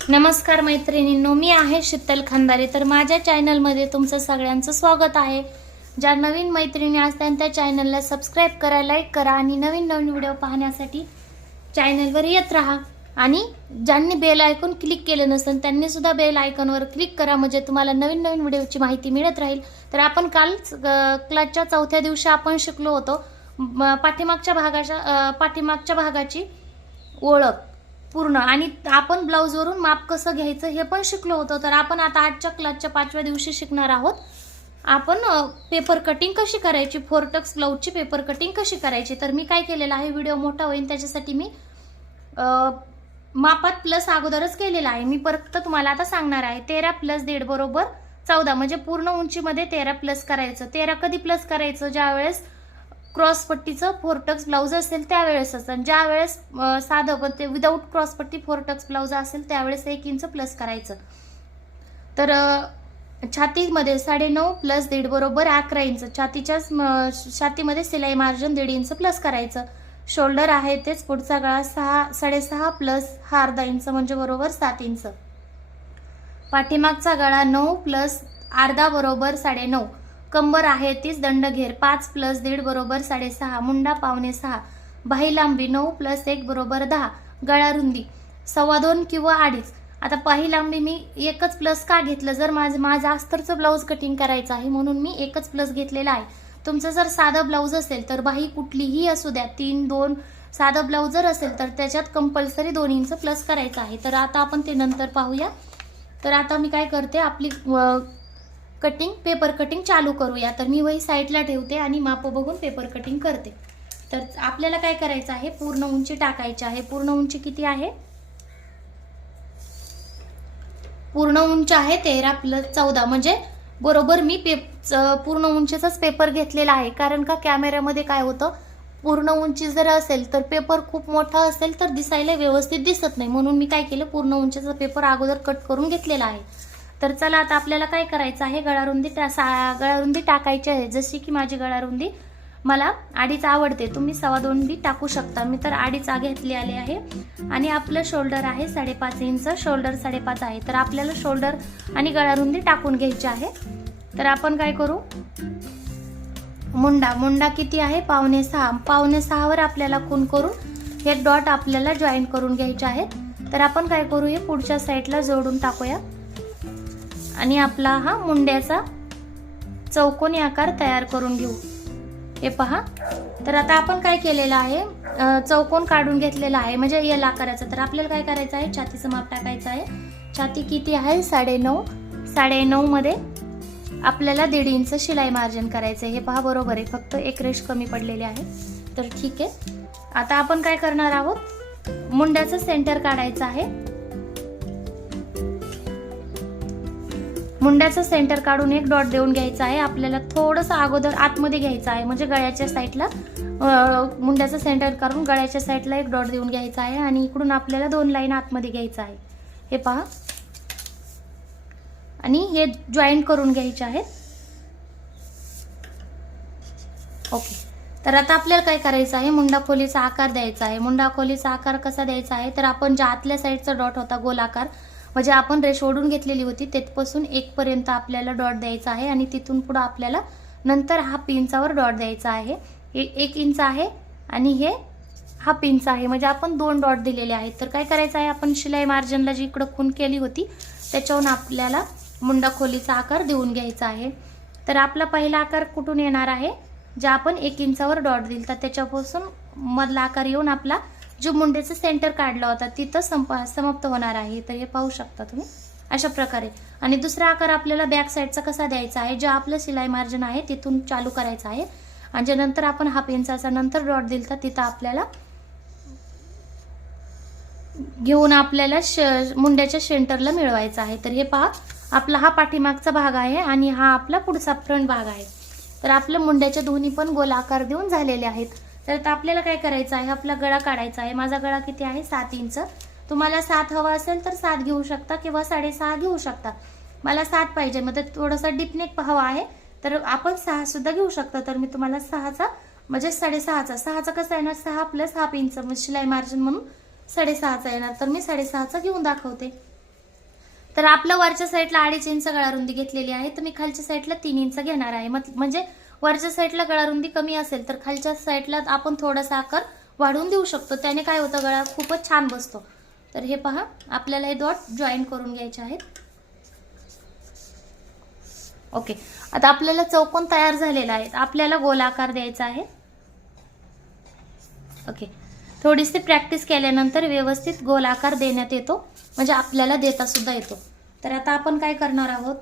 नमस्कार मैत्रिणींनो, मी आहे शीतल खंदारे। तर माझ्या चॅनलमध्ये तुमचं सगळ्यांचं स्वागत आहे। ज्या नवीन मैत्रिणी असतात त्या चॅनलला सबस्क्राइब करा, लाईक करा आणि नवीन नवीन व्हिडिओ पाहण्यासाठी चॅनलवर येत राहा। आणि ज्यांनी बेल आयकॉन क्लिक केलं नसेल त्यांनी सुद्धा बेल आयकॉनवर क्लिक करा, म्हणजे तुम्हाला नवीन नवीन व्हिडिओची माहिती मिळत राहील। तर आपण काल क्लासच्या चौथ्या दिवशी आपण शिकलो होतो पाठीमागच्या भागाची ओळख पूर्ण, आणि आपण ब्लाउज वरून माप कसं घ्यायचं हे पण शिकलो होतो। तर आपण आता आजच्या क्लासच्या 5व्या दिवशी शिकणार आहोत आपण पेपर कटिंग कशी करायची, फोरटक्स ब्लाउजची पेपर कटिंग कशी करायची। तर मी काय केलेलं आहे, व्हिडिओ मोठा होईल त्याच्यासाठी मी मापात प्लस अगोदरच केलेला आहे। मी परत तुम्हाला आता सांगणार आहे। 13 + 1.5 बरोबर 14, म्हणजे पूर्ण उंचीमध्ये 13 प्लस करायचं। 13 कधी प्लस करायचं, ज्या वेळेस क्रॉस पट्टीचं फोरटक्स ब्लाउज असेल त्यावेळेस असं, ज्या वेळेस साधं पण ते विदाऊट क्रॉस पट्टी फोरटक्स ब्लाउज असेल त्यावेळेस 1 इंच प्लस करायचं। तर छातीमध्ये 9.5 + 1.5 बरोबर 11 इंच, छातीमध्ये सिलाई मार्जिन 1.5 इंच प्लस करायचं। शोल्डर आहे तेच, पुढचा गळा 6.5 प्लस हा अर्धा इंच म्हणजे बरोबर 7 इंच। पाठीमागचा गळा 9 प्लस अर्धा बरोबर 9.5, कंबर आहे तीच, दंड घेर 5 + 1.5 बरोबर 6.5, मुंडा 5.25, बाही लांबी 9 + 1 बरोबर 10, गळा रुंदी 2.25 किंवा 2.5। आता बाही लांबी मी एकच प्लस का घेतलं, जर माझं अस्तरचं ब्लाऊज कटिंग करायचं आहे म्हणून मी एकच प्लस घेतलेला आहे। तुमचं जर साधं ब्लाऊज असेल तर बाही कुठलीही असू द्या, 3-2 साधं ब्लाऊज जर असेल तर त्याच्यात कंपल्सरी 2 इंच प्लस करायचं आहे। तर आता आपण ते नंतर पाहूया। तर आता मी काय करते, आपली पेपर कटिंग चालू करूया। तर मी वही साईडला ठेवते आणि माप बघून पेपर कटिंग करते। तर आपल्याला काय करायचं आहे, पूर्ण उंची टाकायची आहे। पूर्ण उंची किती आहे, पूर्ण उंची आहे 13 + 14, म्हणजे बरोबर मी पूर्ण उंचीचाच पेपर घेतलेला आहे। कारण का कॅमेऱ्यामध्ये काय होतं, पूर्ण उंची जर असेल तर पेपर खूप मोठा असेल तर दिसायला व्यवस्थित दिसत नाही, म्हणून मी काय केलं, पूर्ण उंचीचा पेपर अगोदर कट करून घेतलेला आहे। तर चला आता आपल्याला काय करायचं आहे, गळारुंदी टाकायची आहे। जशी की माझी गळारुंदी मला 2.5 आवडते, तुम्ही 2.25 बी टाकू शकता। मी तर 2.5 घेतली आहे। आणि आपलं शोल्डर आहे 5.5 इंच, शोल्डर 5.5 आहे। तर आपल्याला शोल्डर आणि गळारुंदी टाकून घ्यायची आहे। तर आपण काय करू, मुंडा किती आहे, 5.25, 5.25 वर आपल्याला खूण करून हे डॉट आपल्याला जॉईन करून घ्यायचे आहेत। तर आपण काय करू, हे पुढच्या साईडला जोडून टाकूया आणि आपला हा मुंड्याचा चौकोनी आकार तयार करून घेऊ। हे पहा, तर आता आपण काय केलेलं आहे, चौकोन काढून घेतलेला आहे, म्हणजे एल आकाराचा। तर आपल्याला काय करायचं आहे, छातीचं माप टाकायचं आहे। छाती किती आहे, 9.5, 9.5 मध्ये आपल्याला 1.5 इंच शिलाई मार्जिन करायचं आहे। हे पहा बरोबर आहे, फक्त एक रेष कमी पडलेली आहे। तर ठीक आहे, आता आपण काय करणार आहोत, मुंड्याचं सेंटर काढायचं आहे। मुंड्याचं सेंटर काढून एक डॉट देऊन घ्यायचा आहे। आपल्याला थोडंसं अगोदर आतमध्ये घ्यायचं आहे, म्हणजे गळ्याच्या साईडला मुंड्याचं सेंटर काढून गळ्याच्या साईडला एक डॉट देऊन घ्यायचा आहे आणि इकडून आपल्याला 2 लाईन आतमध्ये घ्यायचं आहे। हे पहा, आणि हे जॉईन करून घ्यायचे आहेत। ओके, तर आता आपल्याला काय करायचं आहे, मुंडा खोलीचा आकार द्यायचा आहे। मुंडा खोलीचा आकार कसा द्यायचा आहे, तर आपण ज्या आतल्या साईडचा डॉट होता गोलाकार, म्हणजे आपण रेष ओढून घेतलेली होती तिथपासून 1 पर्यंत आपल्याला डॉट द्यायचा आहे आणि तिथून पुढे आपल्याला नंतर 1/2 इंचावर डॉट द्यायचा आहे। हे 1 इंच आहे आणि हे 1/2 इंच आहे, म्हणजे आपण 2 डॉट दिलेले आहेत। तर काय करायचं आहे, आपण शिलाई मार्जिनला जी इकडे खूण केली होती त्याच्यावरून आपल्याला मुंडा खोलीचा आकार देऊन घ्यायचा आहे। तर आपला पहिला आकार कुठून येणार आहे, ज्या आपण 1 इंचावर डॉट दिलता त्याच्यापासून मधला आकार येऊन आपला जो मुंड्याचं सेंटर काढला होता तिथं समाप्त होणार आहे। तर हे पाहू शकता तुम्ही अशा प्रकारे। आणि दुसरा आकार आपल्याला बॅक साईडचा कसा द्यायचा आहे, जे आपलं शिलाई मार्जिन आहे तिथून चालू करायचं आहे आणि जे नंतर आपण 1/2 इंचाचा नंतर डॉट दिलता तिथं आपल्याला घेऊन आपल्याला मुंड्याच्या सेंटरला मिळवायचा आहे। तर हे पहा, आपला हा पाठीमागचा भाग आहे आणि हा आपला पुढचा फ्रंट भाग आहे। तर आपल्या मुंड्याच्या दोन्ही पण गोल आकार देऊन झालेले आहेत। तर आता आपल्याला काय करायचं आहे, आपला गळा काढायचा आहे। माझा गळा किती आहे, 7 इंच। तुम्हाला 7 हवा असेल तर 7 घेऊ शकता किंवा 6.5 घेऊ शकता। मला 7 पाहिजे, म्हणजे थोडासा डीपनेक हवा आहे तर आपण 6 सुद्धा घेऊ शकता। तर मी तुम्हाला 6चा म्हणजे 6.5चा कसा येणार, 6 + 1/2 इंच म्हणजे शिलाई मार्जिन म्हणून 6.5चा येणार। तर मी 6.5चा घेऊन दाखवते। तर आपलं वरच्या साईडला 2.5 इंच गळा रुंदी घेतलेली आहे, तर मी खालच्या साईडला 3 इंच घेणार आहे. म्हणजे वरच्या साईडला गळा रुंदी कमी असेल तर खालच्या साईडला आपण थोडासा आकार वाढवून देऊ शकतो, त्याने काय होतं गळा खूपच छान बसतो. तर हे पहा, आपल्याला हे डॉट जॉईन करून घ्यायचे आहेत. ओके, आता आपल्याला चौकोन तयार झालेला आहे, आपल्याला गोलाकार द्यायचा आहे. ओके, थोडीशी प्रॅक्टिस केल्यानंतर व्यवस्थित गोलाकार देण्यात येतो, म्हणजे आपल्याला देता सुद्धा येतो. तर आता आपण काय करणार आहोत,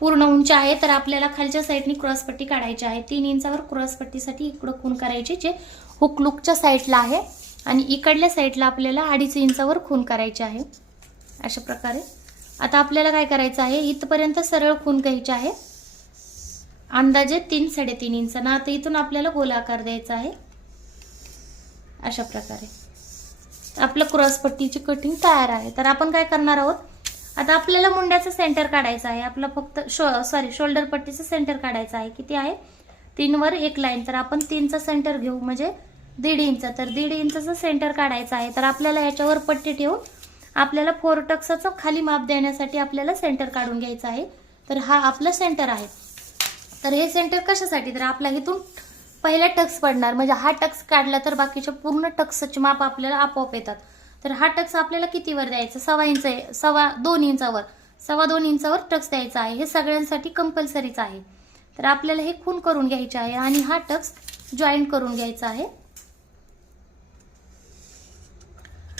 पूर्ण उंची आहे तर आपल्याला खालच्या साईडनी क्रॉसपट्टी काढायची आहे. 3 इंचावर क्रॉसपट्टीसाठी इकडं खून करायची, जे हुक लूकच्या साईडला आहे, आणि इकडल्या साईडला आपल्याला 2.5 इंचावर खून करायची आहे. अशा प्रकारे आता आपल्याला काय करायचं आहे, इथपर्यंत सरळ खून घ्यायची आहे, अंदाजे 3-3.5 इंच ना. आता इथून आपल्याला गोलाकार द्यायचा आहे. अशा प्रकारे आपलं क्रॉसपट्टीची कटिंग तयार आहे. तर आपण काय करणार आहोत, आता आपल्याला मुंड्याचं सेंटर काढायचं आहे. आपलं फक्त शोल्डर पट्टीचं सेंटर काढायचं आहे. किती आहे, 3 वर 1 लाईन. तर आपण 3चा सेंटर घेऊ, म्हणजे 1.5 इंच. तर 1.5 इंचाचं सेंटर काढायचं आहे. तर आपल्याला याच्यावर पट्टी ठेवून आपल्याला 4 टक्साचं खाली माप देण्यासाठी आपल्याला सेंटर काढून घ्यायचं आहे. तर हा आपलं सेंटर आहे. तर हे सेंटर कशासाठी, तर आपला इथून पहिला टक्स पडणार, म्हणजे हा टक्स काढला तर बाकीच्या पूर्ण टक्सचे माप आपल्याला आपोआप येतात. तर हा टक्स आपल्याला कितीवर द्यायचा, 2 इंचावर 2.25 इंचावर टक्स द्यायचा आहे. हे सगळ्यांसाठी कंपल्सरीच आहे. तर आपल्याला हे खून करून घ्यायचे आहे आणि हा टक्स जॉईन करून घ्यायचा आहे.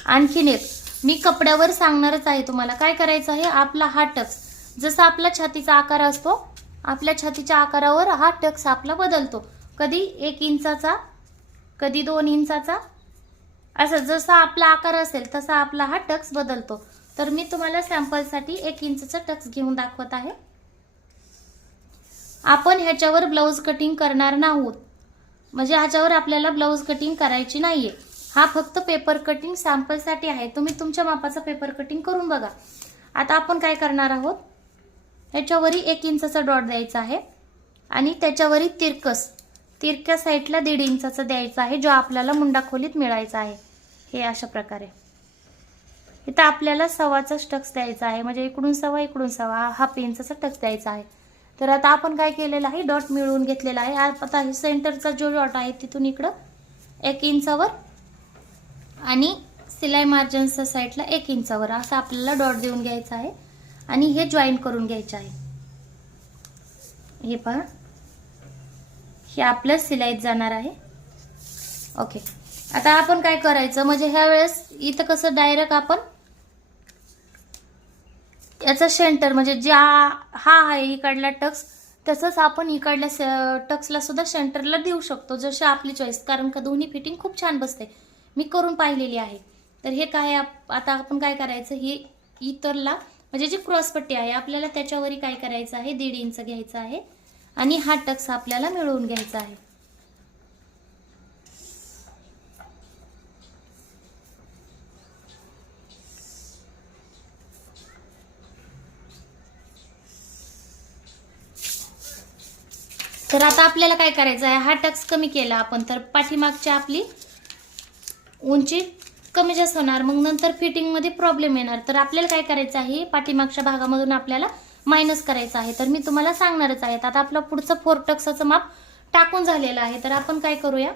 आणखीन एक मी कपड्यावर सांगणारच आहे तुम्हाला काय करायचं आहे. आपला हा टक्स जसा आपला छातीचा आकार असतो, आपल्या छातीच्या आकारावर हा टक्स आपला बदलतो. कधी 1 इंचाचा, कधी 2 इंचाचा, असं जसा आपला आकार असेल तसा आपला हा टक्स बदलतो. तर मी तुम्हाला सॅम्पलसाठी 1 इंचचा टक्स घेऊन दाखवत आहे. आपण ह्याच्यावर ब्लाऊज कटिंग करणार नाहोत, म्हणजे ह्याच्यावर आपल्याला ब्लाऊज कटिंग करायची नाहीये. हा फक्त पेपर कटिंग सॅम्पलसाठी आहे. तुम्ही तुमच्या मापाचा पेपर कटिंग करून बघा. आता आपण काय करणार आहोत, ह्याच्यावरी 1 इंचाचा डॉट द्यायचा आहे आणि त्याच्यावरी तिरक्या साईडला 1.5 इंचाचा द्यायचा आहे, जो आपल्याला मुंडा खोलीत मिळायचा आहे. हे अशा प्रकारे इथं आपल्याला 1.25चा टक्स द्यायचा आहे, म्हणजे इकडून 1.25 इकडून 1.25 हाफ इंचाचा टक्स द्यायचा आहे. तर आता आपण काय केलेलं आहे, डॉट मिळवून घेतलेला आहे. आता हे सेंटरचा जो डॉट आहे तिथून इकडं 1 इंचावर आणि सिलाई मार्जिनच्या साईडला 1 इंचावर असं आपल्याला डॉट देऊन घ्यायचा आहे आणि हे जॉईन करून घ्यायचे आहे. हे पहा, हे आपलं सिलाईत जाणार आहे. ओके, आता आपण काय करायचं, म्हणजे ह्या वेळेस इथं कसं डायरेक्ट आपण याचा सेंटर, म्हणजे ज्या हा आहे इकडला टक्स, तसंच आपण इकडल्या टक्सला सुद्धा सेंटरला देऊ शकतो, जशी आपली चॉईस. कारण का दोन्ही फिटिंग खूप छान बसते, मी करून पाहिलेली आहे. तर हे काय, आता आपण काय करायचं, हे इतरला म्हणजे जी क्रॉसपट्टी आहे आपल्याला त्याच्यावरी काय करायचं आहे, 1.5 इंच घ्यायचं आहे आणि हा टक्स आपल्याला मिळवून घ्यायचा आहे. तर आता आपल्याला काय करायचं आहे, हा टक्स कमी केला आपण तर पाठीमागची आपली उंची कमी जास्त होणार, मग नंतर फिटिंगमध्ये प्रॉब्लेम येणार. तर आपल्याला काय करायचं आहे, पाठीमागच्या भागामधून आपल्याला मायनस करायचं आहे. तर मी तुम्हाला सांगणारच आहे. आता आपलं पुढचं 4 टक्साचं माप टाकून झालेलं आहे. तर आपण काय करूया,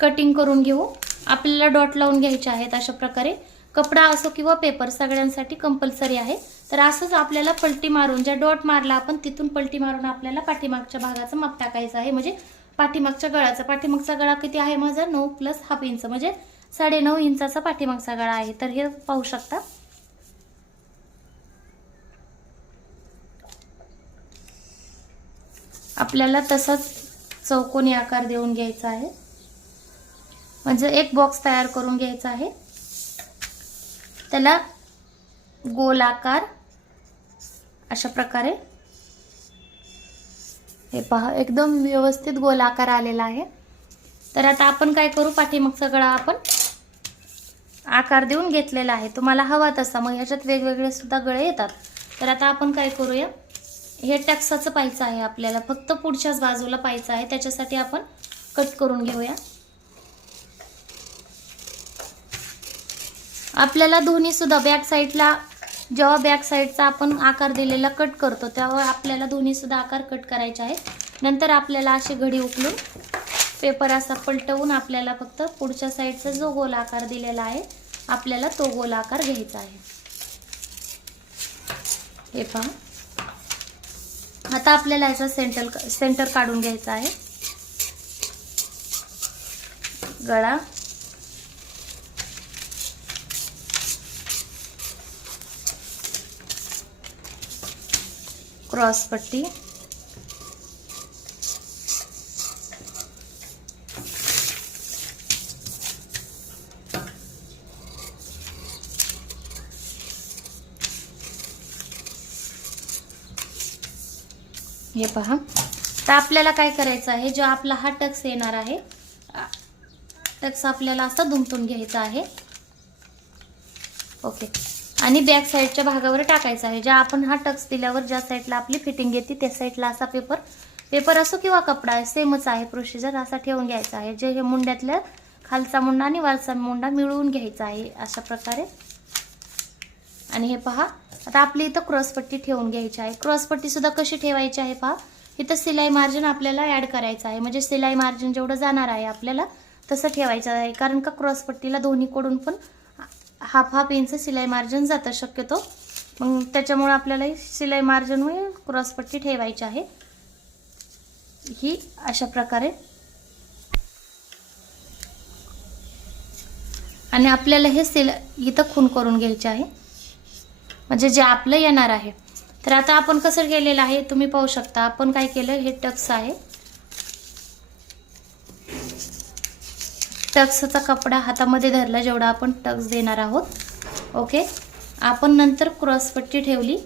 कटिंग करून घेऊ. आपल्याला डॉट लावून घ्यायचे आहेत अशा प्रकारे. कपडा असो किंवा पेपर सगळ्यांसाठी कंपल्सरी आहे. तर असंच आपल्याला पलटी मारून, ज्या डॉट मारला आपण तिथून पलटी मारून आपल्याला पाठीमागच्या भागाचं माप टाकायचं आहे. म्हणजे पाठीमागच्या गळाचा, पाठीमागचा गळा किती आहे माझा, 9 + हाफ इंच, म्हणजे 9.5 इंचाचा पाठीमागचा गळा आहे. तर हे पाहू शकता. आपल्याला तसंच चौकोनी आकार देऊन घ्यायचा आहे, म्हणजे एक बॉक्स तयार करून घ्यायचा आहे. त्याला गोलाकार अशा प्रकारे, हे पहा एकदम व्यवस्थित गोलाकार आलेला आहे. तर आता आपण काय करू, पाठीमागचा गळा आपण आकार देऊन घेतलेला आहे. तुम्हाला हवा तसा, मग ह्याच्यात वेगवेगळे सुद्धा गळे येतात. तर आता आपण काय करूया, हे टक्साचं पाहायचं आहे आपल्याला, फक्त पुढच्याच बाजूला पाहायचं आहे, त्याच्यासाठी आपण कट करून घेऊया. आपल्याला दोन्ही सुद्धा बॅक साईडला, जेव्हा बॅक साईडचा आपण आकार दिलेला कट करतो तेव्हा आपल्याला दोन्ही सुद्धा आकार कट करायचे आहेत. नंतर आपल्याला अशी घडी उकलून पेपर असा पलटवून आपल्याला फक्त पुढच्या साईडचा जो गोल आकार दिलेला आहे आपल्याला तो गोल आकार घ्यायचा आहे. हे पहा, आता आपल्याला याचा सेंटर काढून घ्यायचा आहे. गळा, क्रॉस पट्टी, हे पहा. तर आपल्याला काय करायचं आहे, जो आपला हा टक्स येणार आहे, टक्स आपल्याला असा दुमटून घ्यायचा आहे. ओके. आणि बॅक साईडच्या भागावर टाकायचा आहे. ज्या आपण हा टक्स दिल्यावर ज्या साईडला आपली फिटिंग येते त्या साईडला असा पेपर असो किंवा कपडा आहे, सेमच आहे प्रोसिजर, असा ठेवून घ्यायचा आहे. जे हे मुंड्यातल्या खालचा मुंडा आणि वरचा मुंडा मिळवून घ्यायचा आहे अशा प्रकारे. आणि हे पहा, आता आपली इथं क्रॉसपट्टी ठेवून घ्यायची आहे. क्रॉसपट्टी सुद्धा कशी ठेवायची आहे पहा, इथं सिलाई मार्जिन आपल्याला ऍड करायचं आहे. म्हणजे सिलाई मार्जिन जेवढं जाणार आहे आपल्याला तसं ठेवायचं आहे. कारण का क्रॉसपट्टीला दोन्हीकडून पण हाफ इंच सिलाई मार्जिन जातं शक्यतो, मग त्याच्यामुळे आपल्याला सिलाई मार्जिन होईल क्रॉसपट्टी ठेवायची आहे. ही अशा प्रकारे. आणि आपल्याला हे इथं खून करून घ्यायचे आहे, म्हणजे जे आपलं येणार आहे. तर आता आपण कसं केलेलं आहे तुम्ही पाहू शकता. आपण काय केलं, हे टक्स आहे, टक्सचा कपडा हातामध्ये धरला जेवढा आपण टक्स देणार आहोत. ओके. आपण नंतर क्रॉसपट्टी ठेवली.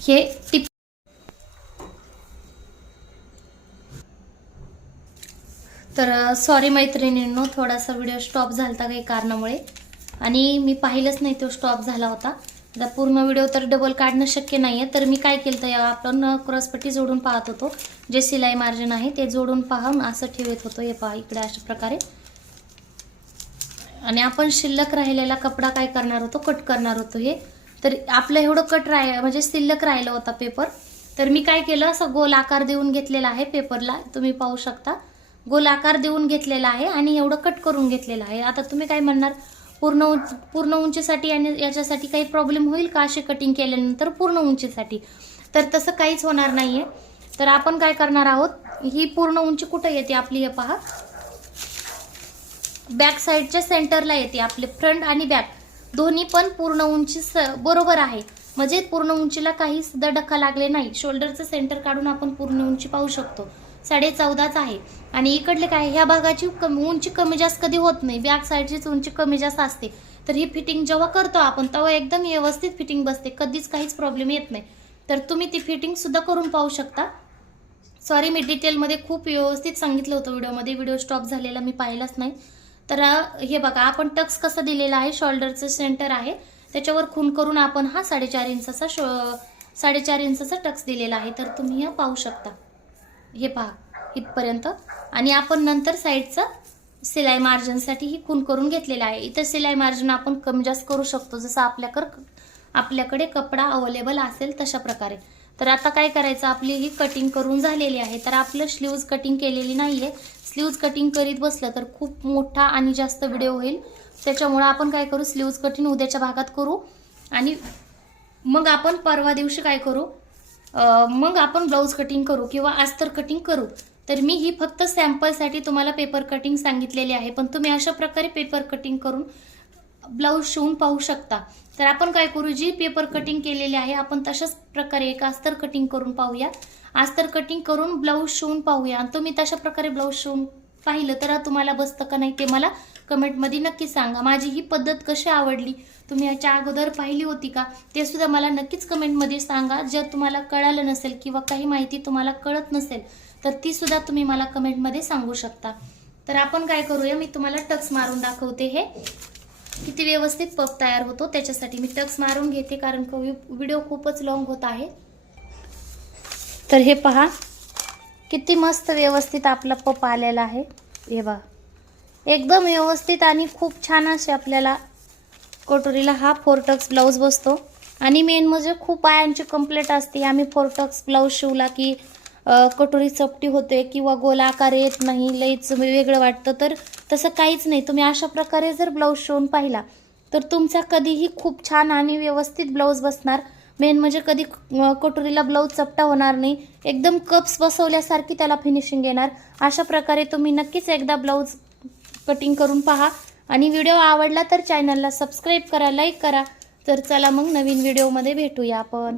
हे टिप, तर सॉरी मैत्रिणींनो, थोडासा व्हिडिओ स्टॉप झालता काही कारणामुळे आणि मी पाहिलंच नाही तो स्टॉप झाला होता. आता पूर्ण व्हिडिओ तर डबल काढणं शक्य नाहीये, तर मी काय केलं तर आपण क्रॉसपट्टी जोडून पाहत होतो. जे सिलाई मार्जिन आहे ते जोडून पाहून असं ठेवत होतो. हे पहा इकडे अशा प्रकारे. आणि आपण शिल्लक राहिलेला कपडा काय करणार होतो, कट करणार होतो. हे तर आपलं एवढं म्हणजे शिल्लक राहिला होता पेपर. तर मी काय केलं, असं गोल आकार देऊन घेतलेला आहे पेपरला, तुम्ही पाहू शकता. गोल आकार देऊन घेतलेला आहे आणि एवढं कट करून घेतलेलं आहे. आता तुम्ही काय म्हणणार, पूर्ण उंचीसाठी आणि याच्यासाठी काही प्रॉब्लेम होईल का अशी कटिंग केल्यानंतर पूर्ण उंचीसाठी? तर तसं काहीच होणार नाहीये. तर आपण काय करणार आहोत, ही पूर्ण उंची कुठं येते आपली, हे पहा बॅक साईडच्या सेंटरला येते. आपले फ्रंट आणि बॅक दोन्ही पण पूर्ण उंची बरोबर आहे, म्हणजे पूर्ण उंचीला काही सुद्धा धक्का लागले नाही. शोल्डरचं सेंटर काढून आपण पूर्ण उंची पाहू शकतो, 14.5 आहे. आणि इकडले काय, ह्या भागाची उंची कमी जास्त कधी होत नाही, बॅक साईडचीच उंची कमी जास्त असते. तर ही फिटिंग जेव्हा करतो आपण तेव्हा एकदम व्यवस्थित फिटिंग बसते, कधीच काहीच प्रॉब्लेम येत नाही. तर तुम्ही ती फिटिंग सुद्धा करून पाहू शकता. सॉरी, मी डिटेलमध्ये खूप व्यवस्थित सांगितलं होतं व्हिडिओमध्ये, व्हिडिओ स्टॉप झालेला मी पाहिलाच नाही. तर हे बघा, आपण टक्स कसं दिलेला आहे, शोल्डरचं सेंटर आहे त्याच्यावर खून करून आपण हा 4.5 इंचाचा टक्स दिलेला आहे. तर तुम्ही पाहू शकता, हे पहा इथपर्यंत. आणि आपण नंतर साईडचं सिलाई मार्जिनसाठी ही खून करून घेतलेला आहे. इथं सिलाई मार्जिन आपण कमी जास्त करू शकतो, जसं आपल्याकडे कपडा अवेलेबल असेल तशा प्रकारे. तर आता काय करायचं, आपली ही कटिंग करून झालेली आहे. तर आपलं स्लीव्ज कटिंग केलेली नाहीये. स्लीव्ज कटिंग करीत बसलं तर खूप मोठा आणि जास्त व्हिडिओ होईल, त्याच्यामुळे आपण काय करू, स्लीव्ज कटिंग उद्याच्या भागात करू आणि मग आपण परवा दिवशी काय करू, मग आपण ब्लाऊज कटिंग करू किंवा अस्तर कटिंग करू. तर मी ही फक्त सॅम्पलसाठी तुम्हाला पेपर कटिंग सांगितलेली आहे, पण तुम्ही अशा प्रकारे पेपर कटिंग करून ब्लाऊज शिवून पाहू शकता. तर आपण काय करू, जी पेपर कटिंग केलेली आहे आपण तशाच प्रकारे एक अस्तर कटिंग करून पाहूया. अस्तर कटिंग करून ब्लाऊज शिवून पाहूया. आणि तुम्ही तशा प्रकारे ब्लाऊज शिवून पाहिलं तर तुम्हाला बसतं का नाही ते मला कमेंटमध्ये नक्की सांगा. माझी ही पद्धत कशी आवडली, तुम्ही याच्या अगोदर पाहिली होती का, ते सुद्धा मला नक्कीच कमेंटमध्ये सांगा. जर तुम्हाला कळालं नसेल किंवा काही माहिती तुम्हाला कळत नसेल तर ती सुद्धा तुम्ही मला कमेंटमध्ये सांगू शकता. तर आपण काय करूया, मी तुम्हाला टक्स मारून दाखवते. हे किती व्यवस्थित पफ तयार होतो त्याच्यासाठी मी टक्स मारून घेते, कारण व्हिडिओ खूपच लॉंग होत आहे. तर हे पहा किती मस्त व्यवस्थित आपला पफ आलेला आहे. हे बघा एकदम व्यवस्थित आणि खूप छान असे आपल्याला कटोरीला हा 4 टक्स ब्लाऊज बसतो. आणि मेन म्हणजे खूप पायांची कंप्लेंट असते, आम्ही 4 टक्स ब्लाऊज शिवला की कटोरी चपटी होते किंवा गोल आकार येत नाही, लईच वेगळं वाटतं. तर तसं काहीच नाही. तुम्ही अशा प्रकारे जर ब्लाऊज शिवून पाहिला तर तुमचा कधीही खूप छान आणि व्यवस्थित ब्लाऊज बसणार. मेन म्हणजे कधी कटोरीला ब्लाऊज चपटा होणार नाही, एकदम कप्स बसवल्यासारखी त्याला फिनिशिंग येणार. अशा प्रकारे तुम्ही नक्कीच एकदा ब्लाऊज कटिंग करून पहा. आणि व्हिडिओ आवडला तर चॅनलला सबस्क्राईब करा, लाईक करा. तर चला मग नवीन व्हिडिओमध्ये भेटूया आपण.